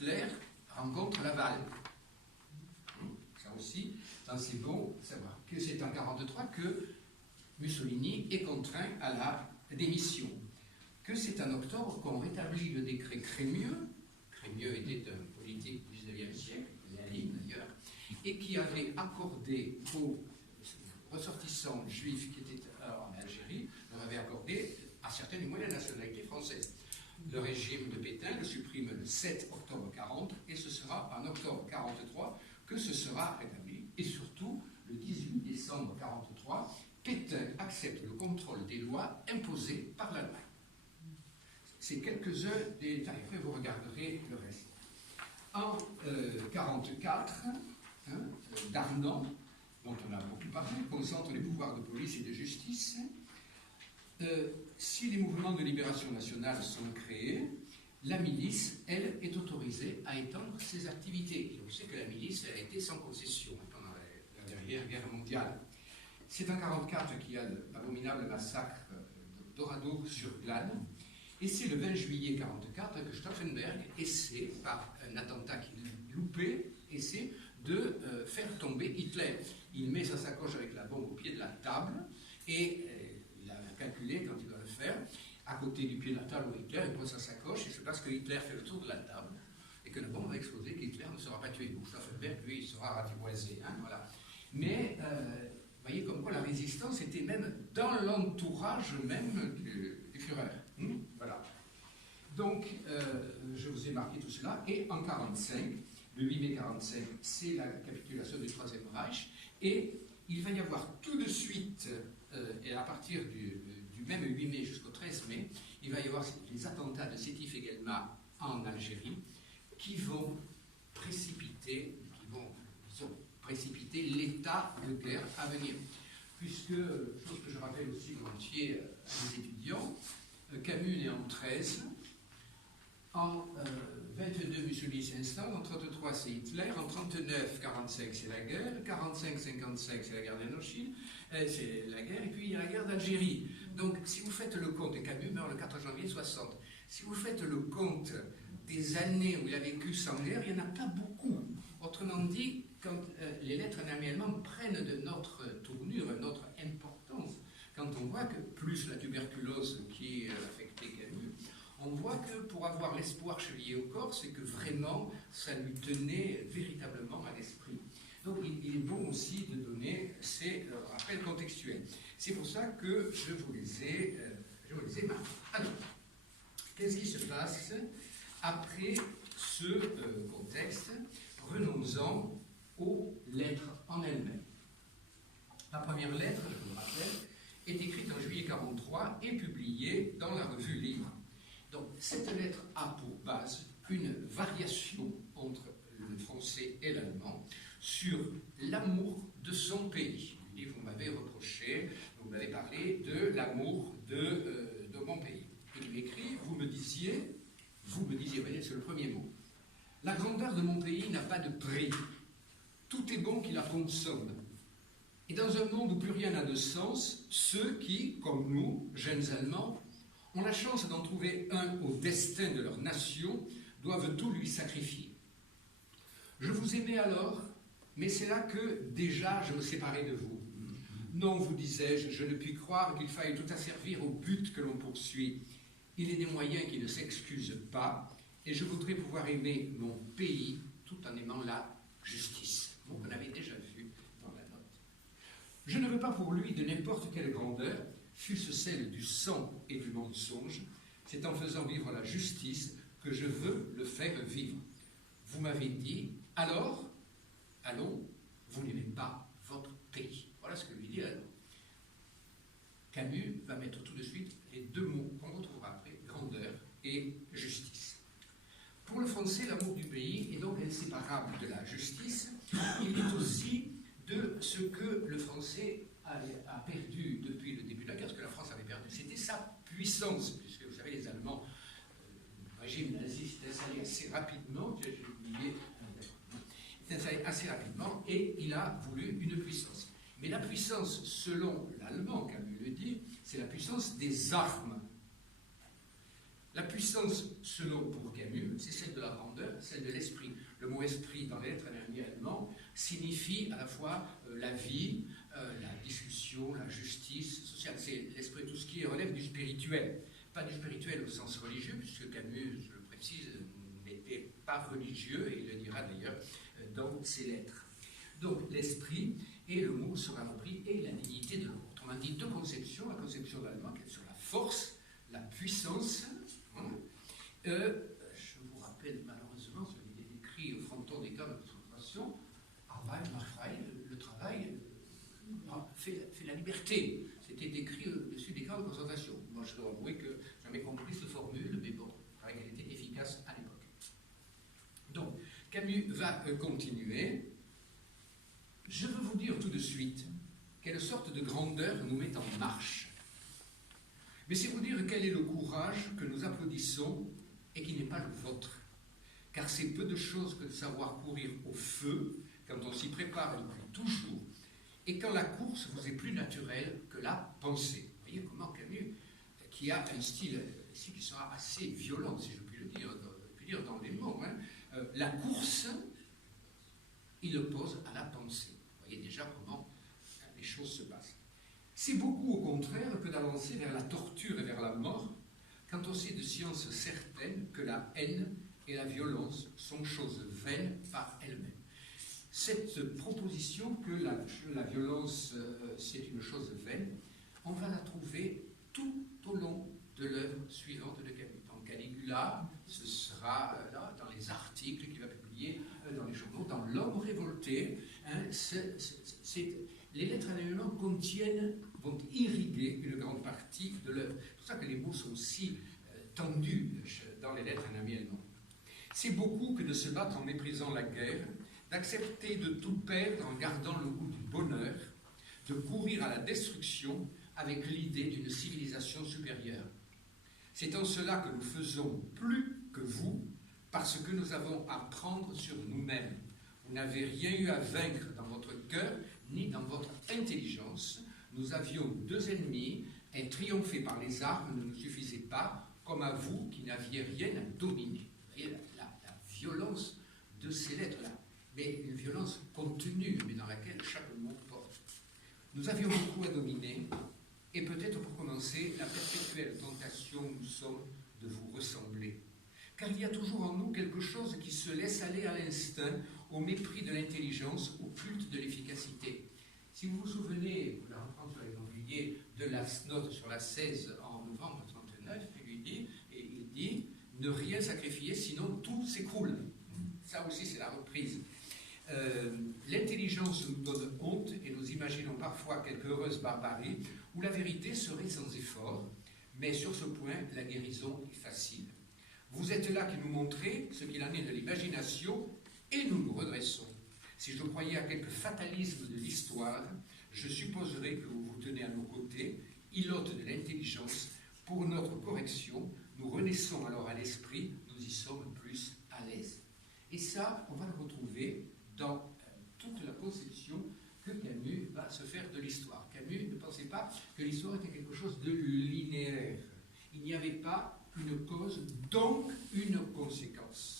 Hitler rencontre Laval. Ça aussi, c'est bon savoir que c'est en 1943 que Mussolini est contraint à la démission. Que c'est en octobre qu'on rétablit le décret Crémieux. Crémieux était un politique du XIXe siècle, Lénine d'ailleurs, et qui avait accordé aux ressortissants juifs qui étaient en Algérie, leur avait accordé à certains du moins la nationalité française. Le régime de Pétain le supprime le 7 octobre 40 et ce sera en octobre 43 que ce sera rétabli. Et surtout, le 18 décembre 43, Pétain accepte le contrôle des lois imposées par l'Allemagne. C'est quelques-uns des détails. Après, vous regarderez le reste. En 1944, Darnan, dont on a beaucoup parlé, concentre les pouvoirs de police et de justice. Si les mouvements de libération nationale sont créés, la milice, elle, est autorisée à étendre ses activités. Et on sait que la milice a été sans concession pendant la dernière guerre mondiale. C'est en 1944 qu'il y a l'abominable massacre de Dorado-sur-Glane. Et c'est le 20 juillet 1944 que Stauffenberg essaie, par un attentat qu'il loupé, essaie de faire tomber Hitler. Il met sa sacoche avec la bombe au pied de la table et il a calculé quand il doit le faire. À côté du pied de la table où Hitler, il pose sa sacoche et c'est parce que Hitler fait le tour de la table et que la bombe va exploser qu'Hitler ne sera pas tué. Donc Stauffenberg, lui, il sera ratiboisé. Voilà. Mais vous voyez comme quoi la résistance était même dans l'entourage même du Führer. Voilà. Donc, je vous ai marqué tout cela. Et en 1945, le 8 mai 1945, c'est la capitulation du Troisième Reich. Et il va y avoir tout de suite, et à partir du même 8 mai jusqu'au 13 mai, il va y avoir les attentats de Sétif et Guelma en Algérie qui vont précipiter l'état de guerre à venir. Puisque, chose que je rappelle aussi volontiers à mes étudiants, Camus est en 13, en 22 Mussolini s'installe, en 33 c'est Hitler, en 39-45 c'est la guerre, 45-55 c'est la guerre d'Indochine, c'est la guerre, et puis il y a la guerre d'Algérie. Donc si vous faites le compte, et Camus meurt le 4 janvier 60, si vous faites le compte des années où il a vécu sans guerre, il n'y en a pas beaucoup. Autrement dit, quand les lettres allemandes prennent de notre tournure, notre importance, quand on voit que plus la tuberculose qui affectait Camus, on voit que pour avoir l'espoir chevillé au corps, c'est que vraiment ça lui tenait véritablement à l'esprit. Donc il est bon aussi de donner ces rappels contextuels. C'est pour ça que je vous les ai marqués. Alors, qu'est-ce qui se passe après ce contexte? Venons-en aux lettres en elles-mêmes. La première lettre, je vous le rappelle, est écrite en juillet 1943 et publiée dans la revue Livre. Donc, cette lettre a pour base une variation entre le français et l'allemand sur l'amour de son pays. Et vous m'avez reproché, vous m'avez parlé de l'amour de mon pays. Il m'écrit, vous me disiez, voyez, c'est le premier mot. La grandeur de mon pays n'a pas de prix. Tout est bon qui la consomme. Et dans un monde où plus rien n'a de sens, ceux qui, comme nous, jeunes Allemands, ont la chance d'en trouver un au destin de leur nation, doivent tout lui sacrifier. Je vous aimais alors, mais c'est là que déjà je me séparais de vous. Non, vous disais-je, je ne puis croire qu'il faille tout asservir au but que l'on poursuit. Il est des moyens qui ne s'excusent pas, et je voudrais pouvoir aimer mon pays tout en aimant la justice. Donc on avait déjà vu dans la note. Je ne veux pas pour lui de n'importe quelle grandeur, fût-ce celle du sang et du mensonge, c'est en faisant vivre la justice que je veux le faire vivre. Vous m'avez dit, alors, allons, vous n'aimez pas votre pays. Voilà ce que lui dit Allons. Camus va mettre tout de suite les deux mots qu'on retrouvera après, grandeur et justice. Pour le français, l'amour du pays est donc inséparable de la justice. Il est aussi de ce que le français a perdu depuis le début de la guerre, ce que la France avait perdu, c'était sa puissance, puisque vous savez, les Allemands, le régime nazi s'est installé assez rapidement, j'ai oublié, s'est installé assez rapidement, et il a voulu une puissance. Mais la puissance, selon l'allemand, Camus le dit, c'est la puissance des armes. La puissance, selon pour Camus, c'est celle de la grandeur, celle de de l'esprit. Le mot esprit dans les lettres allemand signifie à la fois la vie, la discussion, la justice sociale. C'est l'esprit, tout ce qui relève du spirituel. Pas du spirituel au sens religieux, puisque Camus, je le précise, n'était pas religieux, et il le dira d'ailleurs dans ses lettres. Donc l'esprit, et le mot sera repris, et la dignité de l'homme. On a dit deux conceptions, la conception d'allemand qui est sur la force, la puissance. Je vous rappelle malheureusement ce qui est écrit au fronton des camps de concentration, Arbeit macht frei, le travail fait la liberté. C'était écrit au-dessus des camps de concentration. Moi je dois avouer que je n'avais compris cette formule, mais bon, il paraît qu'elle était efficace à l'époque. Donc, Camus va continuer. Je veux vous dire tout de suite quelle sorte de grandeur nous met en marche. Mais c'est vous dire quel est le courage que nous applaudissons et qui n'est pas le vôtre. Car c'est peu de choses que de savoir courir au feu quand on s'y prépare depuis toujours et quand la course vous est plus naturelle que la pensée. Vous voyez comment Camus, qui a un style ici qui sera assez violent, si je puis le dire, dans les mots, la course, il oppose à la pensée. Vous voyez déjà comment les choses se passent. C'est beaucoup au contraire que d'avancer vers la torture et vers la mort quand on sait de science certaine que la haine et la violence sont choses vaines par elles-mêmes. Cette proposition que la violence c'est une chose vaine, on va la trouver tout au long de l'œuvre suivante de Camus. Dans Caligula, ce sera là, dans les articles qu'il va publier dans les journaux, dans L'homme révolté. Les lettres allemandes vont irriguer une grande partie de l'œuvre. C'est pour ça que les mots sont si tendus dans les lettres allemandes. C'est beaucoup que de se battre en méprisant la guerre, d'accepter de tout perdre en gardant le goût du bonheur, de courir à la destruction avec l'idée d'une civilisation supérieure. C'est en cela que nous faisons plus que vous, parce que nous avons à prendre sur nous-mêmes. Vous n'avez rien eu à vaincre dans votre cœur, ni dans votre intelligence. Nous avions deux ennemis, et triompher par les armes ne nous suffisait pas, comme à vous qui n'aviez rien à dominer. Vous voyez la violence de ces lettres-là, mais une violence contenue, mais dans laquelle chaque mot porte. Nous avions beaucoup à dominer, et peut-être pour commencer, la perpétuelle tentation où nous sommes de vous ressembler. Car il y a toujours en nous quelque chose qui se laisse aller à l'instinct, au mépris de l'intelligence, au culte de l'efficacité. Si vous vous souvenez, vous la reprendre sur l'exemplier, de la note sur la 16 en novembre 1939, il dit « Ne rien sacrifier, sinon tout s'écroule ». Ça aussi, c'est la reprise. L'intelligence nous donne honte et nous imaginons parfois quelque heureuse barbarie où la vérité serait sans effort, mais sur ce point, la guérison est facile. Vous êtes là qui nous montrez ce qu'il en est de l'imagination et nous nous redressons. Si je croyais à quelque fatalisme de l'histoire, je supposerais que vous vous tenez à nos côtés, ilotes de l'intelligence. Pour notre correction, nous renaissons alors à l'esprit, nous y sommes plus à l'aise. Et ça, on va le retrouver dans toute la conception que Camus va se faire de l'histoire. Camus ne pensait pas que l'histoire était quelque chose de linéaire. Il n'y avait pas une cause, donc une conséquence.